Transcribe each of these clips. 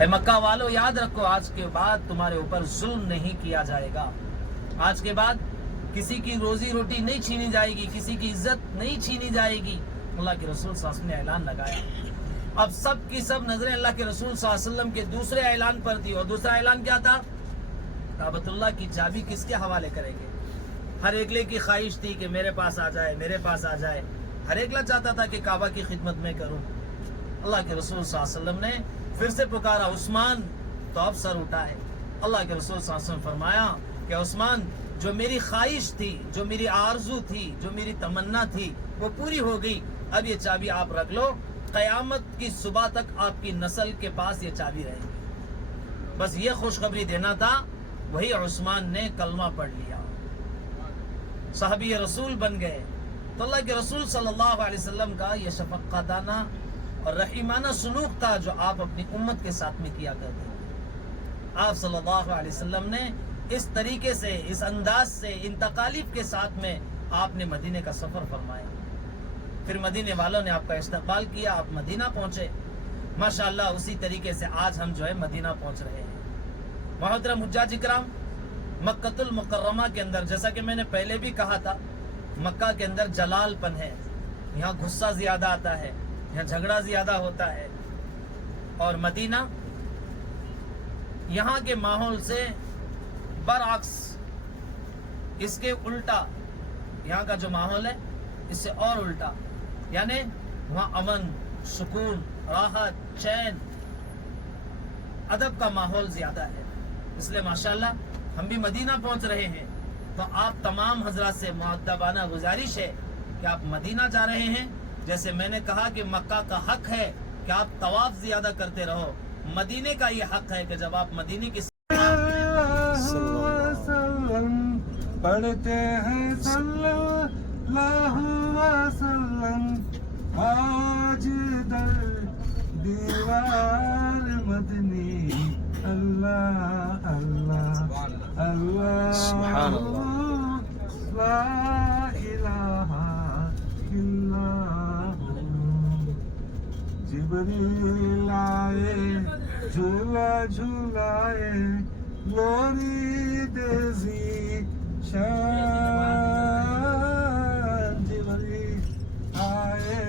اے مکہ والو یاد رکھو آج کے بعد تمہارے اوپر ظلم نہیں کیا جائے گا. آج کے بعد کسی کی روزی روٹی نہیں چھینی جائے گی, کسی کی عزت نہیں چھینی جائے گی. اللہ کے رسول صلی اللہ علیہ وسلم نے اعلان لگایا. اب سب کی سب نظریں اللہ کے رسول صلی اللہ علیہ وسلم کے دوسرے اعلان پر تھی. اور دوسرا اعلان کیا تھا؟ کعبۃ اللہ کی چابی کس کے حوالے کریں گے؟ ہر ایکلے کی خواہش تھی کہ میرے پاس آ جائے, میرے پاس آ جائے. ہر ایکلا چاہتا تھا کہ کعبہ کی خدمت میں کروں. اللہ کے رسول صلی اللہ علیہ وسلم نے پھر سے پکارا, عثمان, تو اب سر اٹھائے. اللہ کے رسول صلی اللہ علیہ وسلم فرمایا کہ عثمان, جو میری خواہش تھی, جو میری آرزو تھی, جو میری تمنا تھی, وہ پوری ہو گئی. اب یہ چابی آپ رکھ لو, قیامت کی صبح تک آپ کی نسل کے پاس یہ چابی رہے گی. بس یہ خوشخبری دینا تھا. وہی عثمان نے کلمہ پڑھ لیا, صحابی رسول بن گئے. تو اللہ کے رسول صلی اللہ علیہ وسلم کا یہ شفقتانہ اور رحیمانہ سلوک تھا جو آپ اپنی امت کے ساتھ میں کیا کرتے تھے. آپ صلی اللہ علیہ وسلم نے اس طریقے سے, اس انداز سے, ان تکالیف کے ساتھ میں آپ نے مدینے کا سفر فرمایا. پھر مدینے والوں نے آپ کا استقبال کیا, آپ مدینہ پہنچے. ماشاءاللہ اسی طریقے سے آج ہم جو ہے مدینہ پہنچ رہے ہیں. محترم حجاج اکرام, مکۃ المکرمہ کے اندر, جیسا کہ میں نے پہلے بھی کہا تھا, مکہ کے اندر جلال پن ہے. یہاں غصہ زیادہ آتا ہے, یہاں جھگڑا زیادہ ہوتا ہے. اور مدینہ یہاں کے ماحول سے برعکس, اس کے الٹا, یہاں کا جو ماحول ہے اس سے اور الٹا. یعنی وہاں امن, سکون, راحت, چین, ادب کا ماحول زیادہ ہے. اس لیے ماشاءاللہ ہم بھی مدینہ پہنچ رہے ہیں. تو آپ تمام حضرات سے مؤدبانہ گزارش ہے کہ آپ مدینہ جا رہے ہیں. جیسے میں نے کہا کہ مکہ کا حق ہے کہ آپ طواف زیادہ کرتے رہو, مدینے کا یہ حق ہے کہ جب آپ مدینے کی پڑھتے ہیں صلی اللہ وسلم, آج در دیوار مدنی اللہ اللہ اللہ سبحان اللہ, لا الہ الا ہو. جبریل آئے, جھولا جھولائے, لوری دیزی شان. جبریل آئے,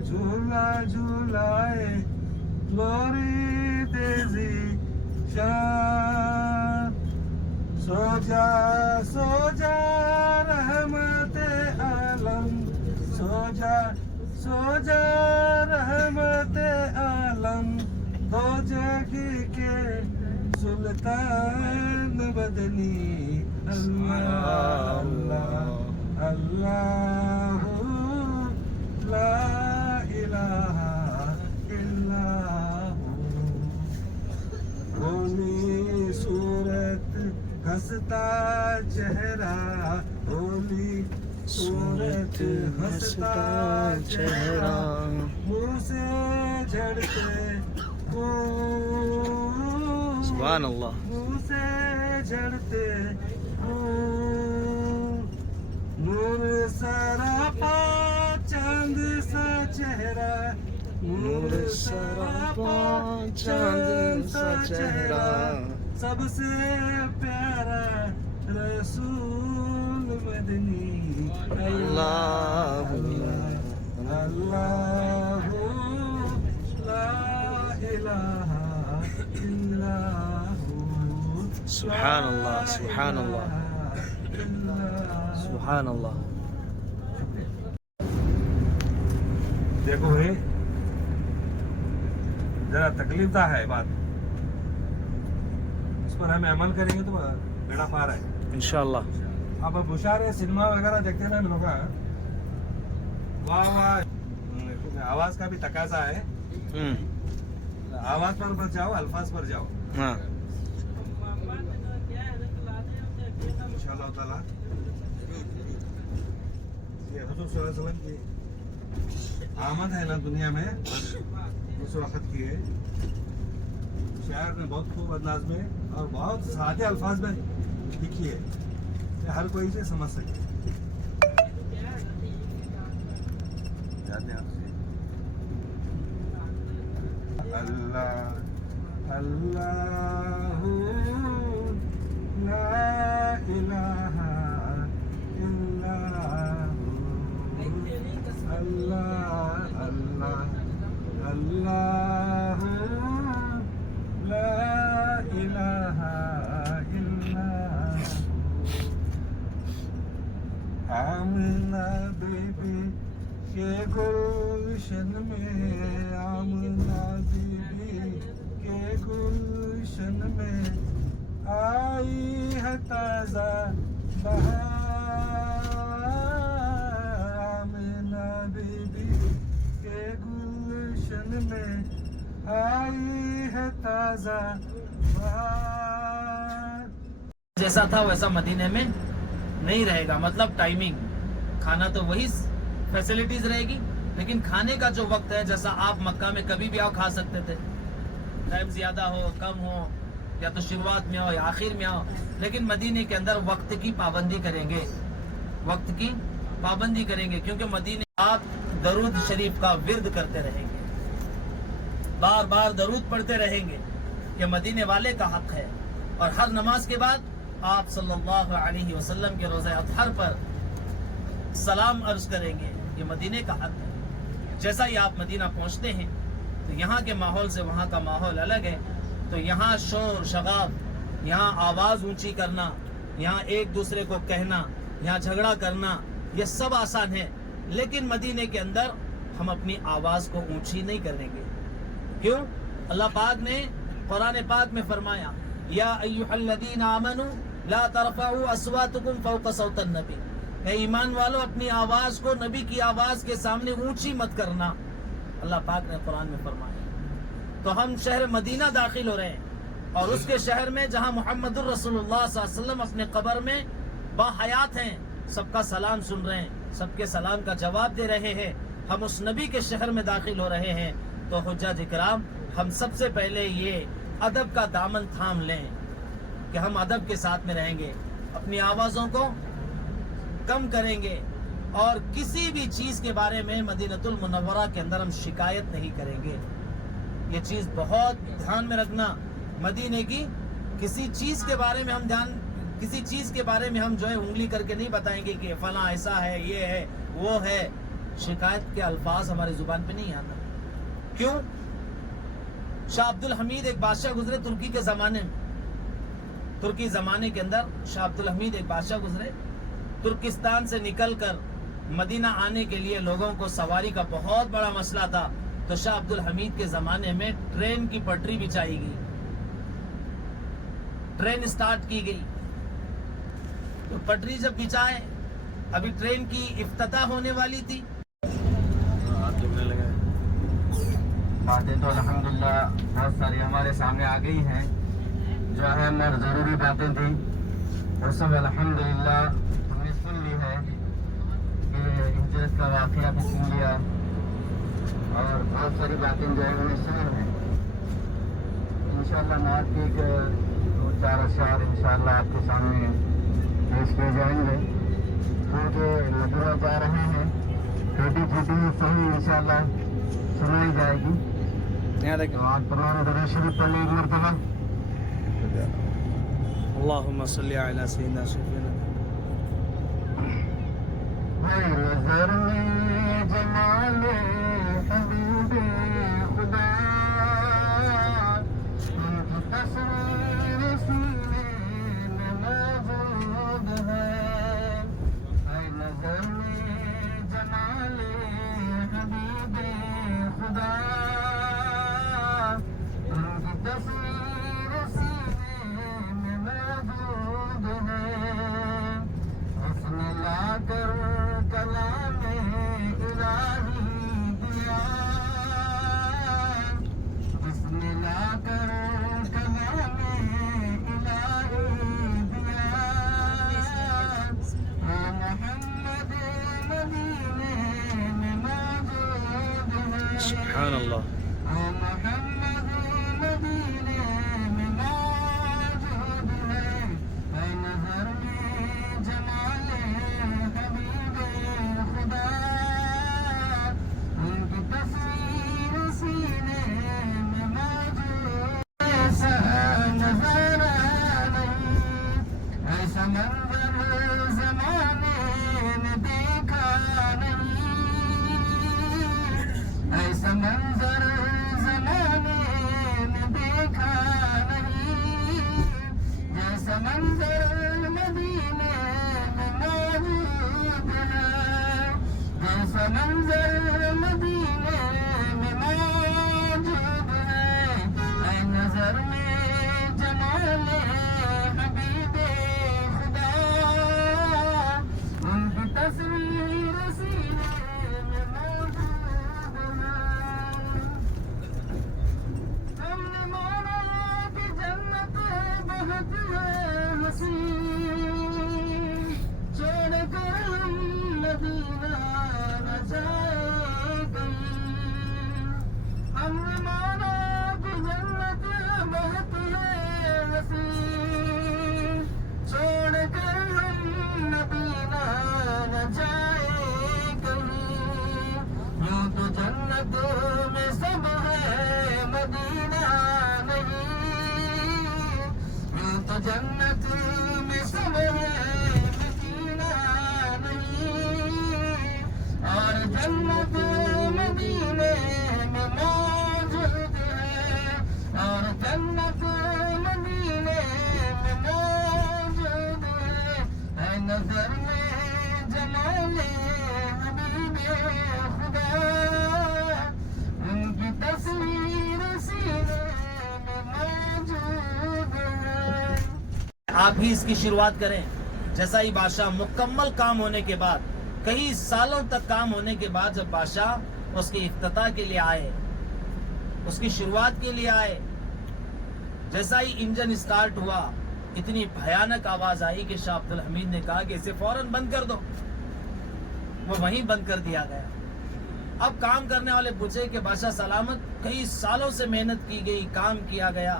جھولا جھولائے, لوری دیزی شان. سو جا رحمت عالم, سو جا رحمت عالم, دو جگ کے سلطان بدنی اللہ اللہ اللہ لا الہ الا ہو. بولی صورت ہنستا چہرہ, بولی صورت ہنستا چہرہ, منہ سے جھڑتے سبحان اللہ, منہ سے جھڑتے نور سراپا چاند سا چہرہ, نور سراپا چاند سا چہرہ, سب سے پیارا رسول مدنی اللہ اللہ اللہ لا الہ الا ہو. سبحان اللہ, سبحان اللہ, سبحان اللہ. دیکھو بھائی, ذرا تکلیف دہ ہے بات, اس پر ہمیں عمل کریں گے تو بیڑا پار ہے انشاءاللہ. اب بشارے سنیما وغیرہ دیکھتے نا ہم لوگ, واہ واہ, آواز کا بھی تقاضا ہے. آواز پر بچ جاؤ, الفاظ پر جاؤ ہاں انشاءاللہ تعالی. یہ حضور صلی اللہ علیہ وسلم کی آمد ہے نا دنیا میں اس وقت کی ہے. شاعر نے بہت خوب انداز میں اور بہت سادے الفاظ میں لکھی ہے کہ ہر کوئی سے سمجھ سکے. اللہ اللہ لا الہ الا اللہ اللہ اللہ لا الہ الا آمنہ بیبی کے گلشن میں آمنہ بیبی کے گلشن میں آئی ہے تازہ بہار آمنہ بیبی کے گلشن میں آئی ہے تازہ بہار. جیسا تھا ویسا مدینے میں نہیں رہے گا. مطلب ٹائمنگ, کھانا تو وہی فیسلٹیز رہے گی, لیکن کھانے کا جو وقت ہے جیسا آپ مکہ میں کبھی بھی آؤ کھا سکتے تھے, ٹائم زیادہ ہو کم ہو, یا تو شروعات میں ہو یا آخر میں آؤ, لیکن مدینے کے اندر وقت کی پابندی کریں گے, وقت کی پابندی کریں گے, کیونکہ مدینے آپ درود شریف کا ورد کرتے رہیں گے, بار بار درود پڑھتے رہیں گے. یہ مدینے والے کا حق ہے. اور ہر نماز کے بعد آپ صلی اللہ علیہ وسلم کے روزہ اطہر پر سلام عرض کریں گے. یہ مدینے کا حق ہے. جیسا ہی آپ مدینہ پہنچتے ہیں تو یہاں کے ماحول سے وہاں کا ماحول الگ ہے. تو یہاں شور شغاب, یہاں آواز اونچی کرنا, یہاں ایک دوسرے کو کہنا, یہاں جھگڑا کرنا, یہ سب آسان ہے. لیکن مدینے کے اندر ہم اپنی آواز کو اونچی نہیں کریں گے. کیوں؟ اللہ پاک نے قرآن پاک میں فرمایا, یا ایھا الذین آمنوا لا ترفعوا اصواتکم فوق صوت النبی, اے ایمان والو اپنی آواز کو نبی کی آواز کے سامنے اونچی مت کرنا. اللہ پاک نے قرآن میں فرمایا. تو ہم شہر مدینہ داخل ہو رہے ہیں, اور اس کے شہر میں جہاں محمد الرسول اللہ صلی اللہ علیہ وسلم اپنے قبر میں باحیات ہیں, سب کا سلام سن رہے ہیں, سب کے سلام کا جواب دے رہے ہیں. ہم اس نبی کے شہر میں داخل ہو رہے ہیں. تو حجاج کرام, ہم سب سے پہلے یہ ادب کا دامن تھام لیں کہ ہم ادب کے ساتھ میں رہیں گے, اپنی آوازوں کو کم کریں گے, اور کسی بھی چیز کے بارے میں مدینۃ المنورہ کے اندر ہم شکایت نہیں کریں گے. یہ چیز بہت دھیان میں رکھنا. مدینے کی کسی چیز کے بارے میں کسی چیز کے بارے میں ہم جو ہے انگلی کر کے نہیں بتائیں گے کہ فلاں ایسا ہے, یہ ہے, وہ ہے. شکایت کے الفاظ ہماری زبان پہ نہیں آتا. کیوں؟ شاہ عبد الحمید ایک بادشاہ گزرے ترکی کے زمانے میں. ترکی زمانے کے اندر شاہ عبد الحمید ایک بادشاہ گزرے. ترکستان سے نکل کر مدینہ آنے کے لیے لوگوں کو سواری کا بہت بڑا مسئلہ تھا. تو شاہ عبد الحمید کے زمانے میں ٹرین کی پٹری بچائی گئی, ٹرین سٹارٹ کی گئی. تو پٹری جب بچائے, ابھی ٹرین کی افتتاح ہونے والی تھی. باتیں تو الحمدللہ بہت ساری ہمارے سامنے آ گئی ہیں, جو اہم اور ضروری باتیں تھیں وہ سب الحمدللہ ہم نے سن لی ہے. کہ ہجرت کا واقعہ بھی سن لیا, اور بہت ساری باتیں جو ہے انہیں سنی ہیں. انشاءاللہ نعت کے 2-4 اشعار انشاءاللہ آپ کے سامنے پیش کیے جائیں گے, کیونکہ لگنا جا رہے ہیں. چھوٹی چھوٹی صحیح انشاءاللہ سنائی جائے گی. آپ تمام درود شریف پڑھ لیں ایک مرتبہ. اللہم صلی علی سیدنا شفیعنا. نظر میں جمال حبیب خدا, ان کی تصویر سینے میں موجود ہے. نظر میں جمال حبیب خدا, ان کی تصویر سینے میں موجود ہے. حسن لا کر کلام الہی دیا, حسن لا کر کلام الہی دیا. محمد مدینے میں موجود ہے. سبحان اللہ. محمد مدینے میں موجود ہے. نظر میں جمال حبیب خدا, ان کی تصویر سینے میں موجود. نظر میں جمال حبیب خدا ان کی تصویر سینے میں موجود ہے ہم نے مانا کہ جنت بہت ہے حسین چھوڑ کر ہم مدینہ نہ جائے کہیں ہم نے مانا کہ جنت بہت ہے حسین چھوڑ کر ہم مدینہ نہ جائے کہیں یوں تو جنت میں سب ہے مدینہ نہیں یوں تو جنت میں سب ہے مدینہ نہیں اور جنت مدینے میں موجود ہے اور جنت مدینے میں موجود ہے نظر میں جمال حبیب خدا ان کی تصویر سینے میں موجود ہے آپ ہی اس کی شروعات کریں. جیسا ہی بادشاہ مکمل کام ہونے کے بعد کئی سالوں تک کام ہونے کے بعد جب بادشاہ اس کی افتتاح کے لیے آئے اس کی شروعات کے لیے آئے جیسا ہی انجن سٹارٹ ہوا اتنی بھیانک آواز آئی کہ شاہ عبد الحمید نے کہا کہ اسے فوراً بند کر دو. وہ وہیں بند کر دیا گیا. اب کام کرنے والے پوچھے کہ بادشاہ سلامت کئی سالوں سے محنت کی گئی کام کیا گیا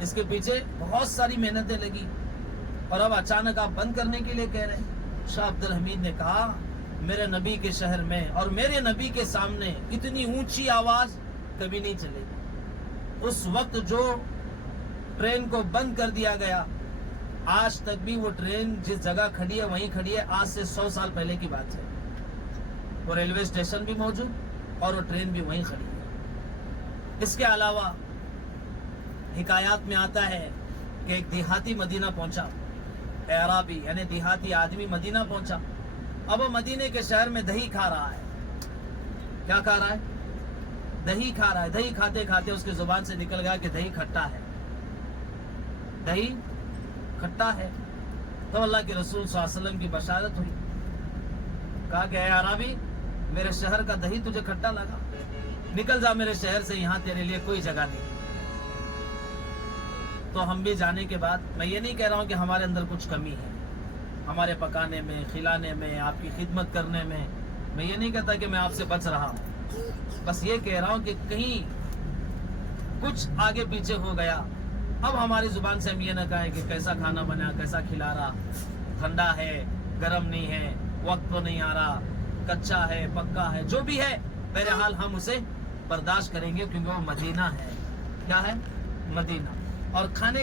اس کے پیچھے بہت ساری محنتیں لگی اور اب اچانک آپ بند کرنے کے لیے کہہ رہے ہیں. شاہ عبد الحمید نے کہا میرے نبی کے شہر میں اور میرے نبی کے سامنے اتنی اونچی آواز کبھی نہیں چلے گی. اس وقت جو ٹرین کو بند کر دیا گیا آج تک بھی وہ ٹرین جس جگہ کھڑی ہے وہیں کھڑی ہے. آج سے 100 سال پہلے کی بات ہے. وہ ریلوے اسٹیشن بھی موجود اور وہ ٹرین بھی وہیں کھڑی ہے. اس کے علاوہ حکایات میں آتا ہے کہ ایک دیہاتی مدینہ پہنچا اعرابی یعنی دیہاتی آدمی مدینہ پہنچا. اب وہ مدینے کے شہر میں دہی کھا رہا ہے. کیا کھا رہا ہے؟ دہی کھا رہا ہے. دہی کھاتے کھاتے اس کی زبان سے نکل گیا کہ دہی کھٹا ہے. دہی کھٹا ہے. تو اللہ کے رسول صلی اللہ علیہ وسلم کی بشارت ہوئی. کہا کہ اے عربی میرے شہر کا دہی تجھے کھٹا لگا نکل جا میرے شہر سے یہاں تیرے لیے کوئی جگہ نہیں. تو ہم بھی جانے کے بعد میں یہ نہیں کہہ رہا ہوں کہ ہمارے اندر کچھ کمی ہے ہمارے پکانے میں کھلانے میں آپ کی خدمت کرنے میں یہ نہیں کہتا کہ میں آپ سے بچ رہا ہوں. بس یہ کہہ رہا ہوں کہ کہیں کچھ آگے پیچھے ہو گیا. اب ہماری زبان سے ہم یہ نہ کہیں کہ کیسا کھانا بنا کیسا کھلا رہا ٹھنڈا ہے گرم نہیں ہے وقت تو نہیں آ رہا کچا ہے پکا ہے جو بھی ہے بہرحال ہم اسے برداشت کریں گے کیونکہ وہ مدینہ ہے. کیا ہے؟ مدینہ. اور کھانے